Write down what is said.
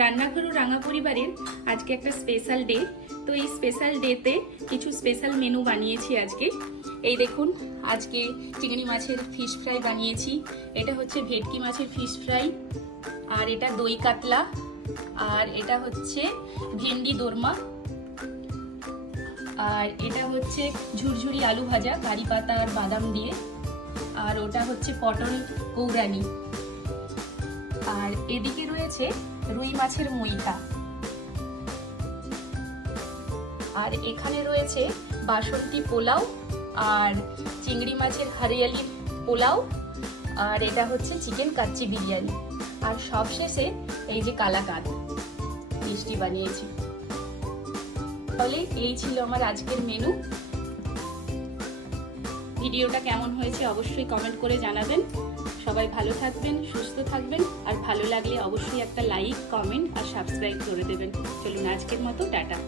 রান্নাঘর ও রাঙা পরিবারের আজকে একটা স্পেশাল ডে। তো এই স্পেশাল ডেতে কিছু স্পেশাল মেনু বানিয়েছি আজকে। এই দেখুন, আজকে চিংড়ি মাছের ফিশ ফ্রাই বানিয়েছি। এটা হচ্ছে ভেটকি মাছের ফিশ ফ্রাই, আর এটা দই কাতলা, আর এটা হচ্ছে ভেন্ডি দোরমা, আর এটা হচ্ছে ঝুরঝুরি আলু ভাজা কারি পাতা আর বাদাম দিয়ে, আর ওটা হচ্ছে পটল কৌরানি, আর এদিকে রয়েছে রুই মাছের মুইতা, আর এখানে রয়েছে বাসন্তী পোলাও আর চিংড়ি মাছের হরিয়ালির পোলাও, আর এটা হচ্ছে চিকেন কাচ্চি বিরিয়ানি, আর সবশেষে এই যে কালাকাঁদ মিষ্টি বানিয়েছি। তাহলে এই ছিল আমার আজকের মেনু। ভিডিওটা কেমন হয়েছে অবশ্যই কমেন্ট করে জানাবেন। সবাই ভালো থাকবেন, সুস্থ থাকবেন, আর ভালো লাগলে অবশ্যই একটা লাইক, কমেন্ট আর সাবস্ক্রাইব করে দেবেন। চলুন আজকের মতো টাটা।